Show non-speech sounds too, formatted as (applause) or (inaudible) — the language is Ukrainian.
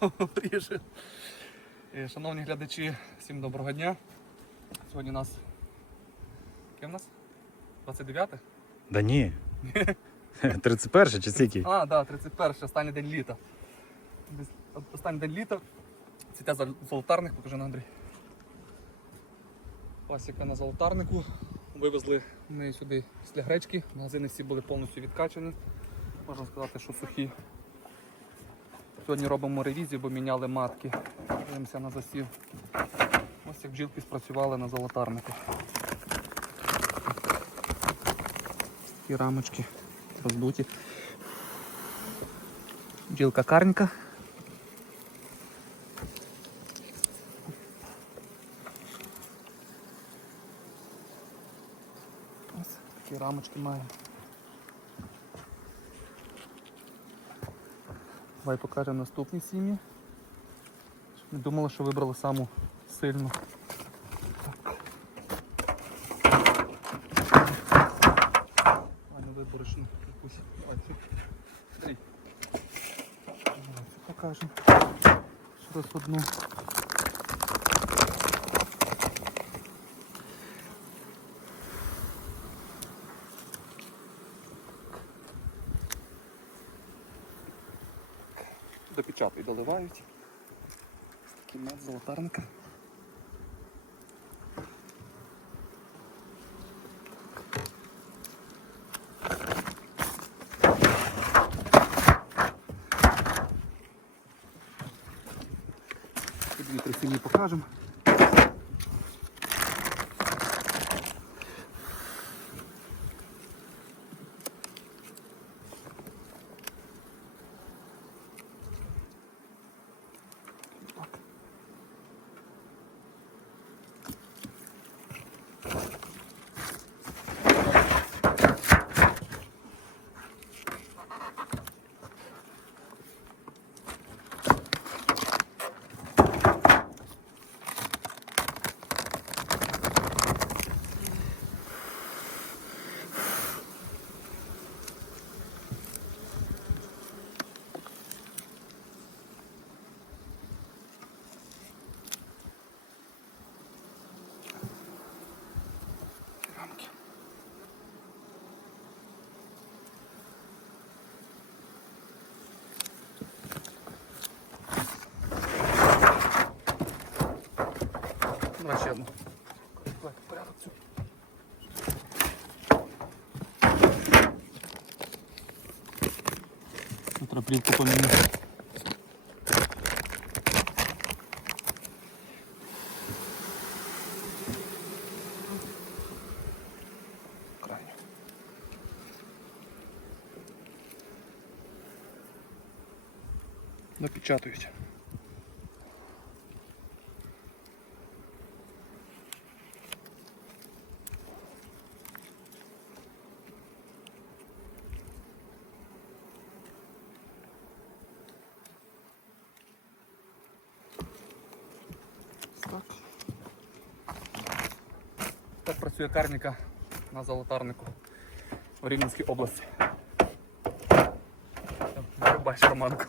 (laughs) ріже. Е, Шановні глядачі, всім доброго дня. Сьогодні у нас. Яке в нас? 29? Да ні. (laughs) 31 чи скільки? А, так, да, 31, останній день літа. Останній день літа. Цвіте золотарник, покажи на Андрій. Пасіка на золотарнику. Вивезли ми сюди після гречки. Магазини всі були повністю відкачані. Можна сказати, що сухі. Сьогодні робимо ревізію, бо міняли матки. Дивимося на засів. Ось як бджілки спрацювали на золотарнику. Такі рамочки роздуті. Бджілка карника. Ось такі рамочки має. Давай покажемо наступні сім'ї. Не думала, що вибрали саму сильну. Ладно, виборочну якусь. Покажемо. Ще раз одну. До печати доливають. Такий мед золотарника. Дві-три сім'ї покажемо. Давай ще одну. Порядок цю. Треба плівку поміняти. крайню. Так. Так працює карніка на золотарнику в Рівненській області. Бач Романку.